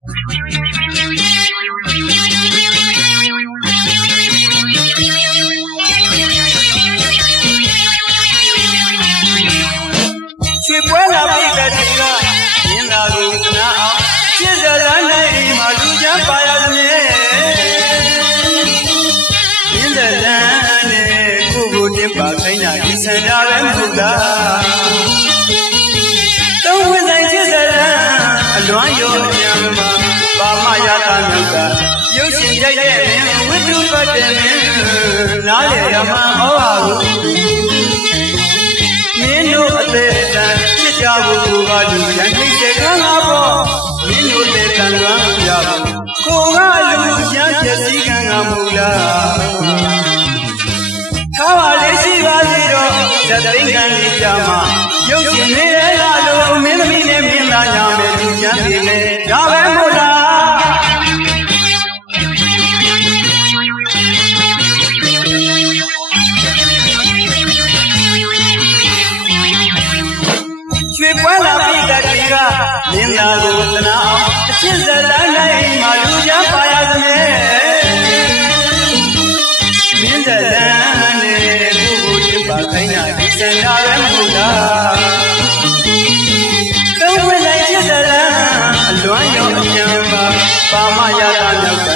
ရွှေပွဲလာပြီကတိကမြင်လာကိုနာအောင်ချစ်စရနိုင်မှာလူချမ်းပါရသမြဲမြင်တဲ့လမ်းနဲ့ကိုကိုတင်ပါခိုင်းတာဒီစံတာပဲမဟုတ်လား အလွမ်းရောအမြန်မှာပါမရတာမြတ်ကရုပ်ရှင်ရိုက်တဲ့မင်းဝိတုပတ်တဲ့မင်းနားလေရမှာဩပါဘူးမင်းတို့အသေးအတန်ချစ်ကြဖို့ကိုကလူရန်နှိမ့်စေခံလာပေါ့မင်းတို့တဲ့တန်လွမ်းကြဖို့ကိုကလူရန်ပြည့်စည်ခံကမူလား ဇတ်သိန်းကန်လေးကြမှာရုပ်ရှင်နေတဲ့လာလို့မင်းသမီးနဲ့မင်းသားညာမယ်လူရန်တွေနဲ့ဒါပဲမို့လားရွှေပွဲလာပြီတတိကမင်းသားကိုသနာအောင်အချစ်စတန်းနိုင်မှာလူချမ်းပါရသမဲမင်းတလန်းနဲ့ကိုကိုတင်ပါခိုင်းတာဒီ စံတာပဲမဟုတ်လားသုံးဝင်လိုက်ချစ်စတန်းအလွမ်းရောအမြန်ပါပါမရတာနောက်က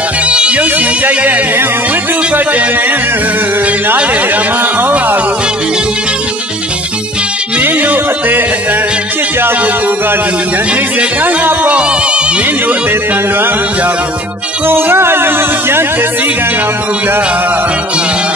ရုပ်ရှင်ကြိုက်ရဲ့မင်းဝိတုပတ်တဲ့မင်းနားလေရမှာဩပါဘူးမင်းတို့အသေးအတန်ချစ်ကြဖို့ကိုကလူညာနှိမ့်စေခံတာပေါ့မင်းတို့အသေးတန်လွမ်းကြဖို့ကိုကလူညာတစည်းခံတာမဟုတ်လား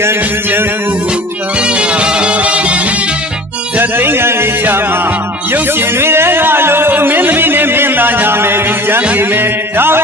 ကံကြံကိုထားဇတ်သိန်းကန်လေးကြမှာရုပ်ရှင်တွေတဲ့ကလို့မင်းသမီးနဲ့မင်းသားညာမယ်ဒီကြမ်းနေမယ်ဒါပဲ